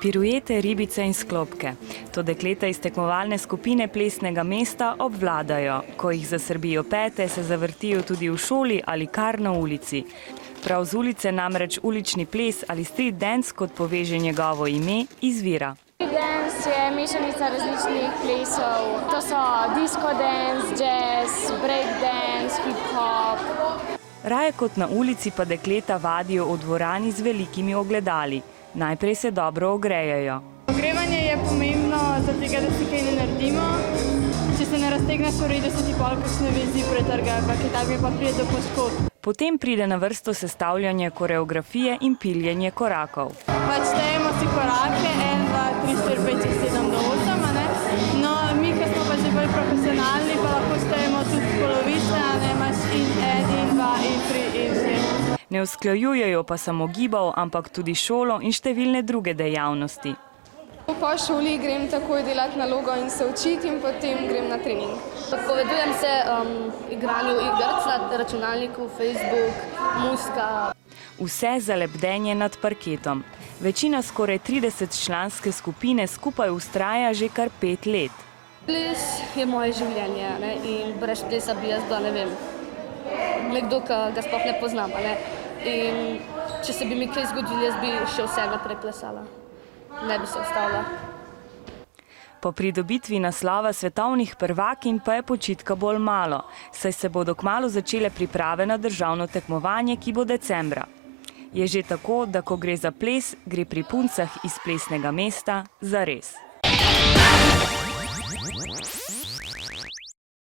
Piruete, ribice in sklopke. To dekleta iz tekmovalne skupine Plesnega mesta obvladajo. Ko jih zasrbijo pete, se zavrtijo tudi v šoli ali kar na ulici. Prav z ulice namreč ulični ples ali street dance, kot pove že njegovo ime, izvira. Street dance je mešanica različnih plesov. To so disco dance, jazz, break dance, hip-hop. Raje kot na ulici pa dekleta vadijo v dvorani z velikimi ogledali. Najprej se dobro ogrejejo. Ogrevanje je pomembno, zato da si kaj ne naredimo. Če se ne raztegneš v redu, se ti pol kakšne vezi pretrgajo, pa kaj takega pa pride do poškodb. Potem pride na vrsto sestavljanje koreografije in piljenje korakov. Pač štejemo si korake, 1, 2, 3, 4, 5, 6, 7 do 8, a ne? No, mi, ki smo pa že bolj profesionalni, pa lahko štejemo tudi polovične, a ne, imaš in 1, in 2, in 3, in 4. Ne usklajujejo pa samo gibov, ampak tudi šolo in številne druge dejavnosti. Po šoli grem takoj delati nalogo in se učiti in potem grem na trening. Odpovedujem se igranju igric na računalniku, Facebook, muzika. Vse za lebdenje nad parketom. Večina skoraj 30-članske skupine skupaj vztraja že kar 5 let. Ples je moje življenje, ne? In brez plesa bi jaz bila, ne vem, nekdo, ki ga sploh ne poznam. Ne? In če se bi mi kaj zgodilo, jaz bi še vse naprej plesala. Ne bi se ustavila. Po pridobitvi naslova svetovnih prvakinj pa je počitka bolj malo, saj se bodo kmalu začele priprave na državno tekmovanje, ki bo decembra. Je že tako, da ko gre za ples, gre pri puncah iz Plesnega mesta zares.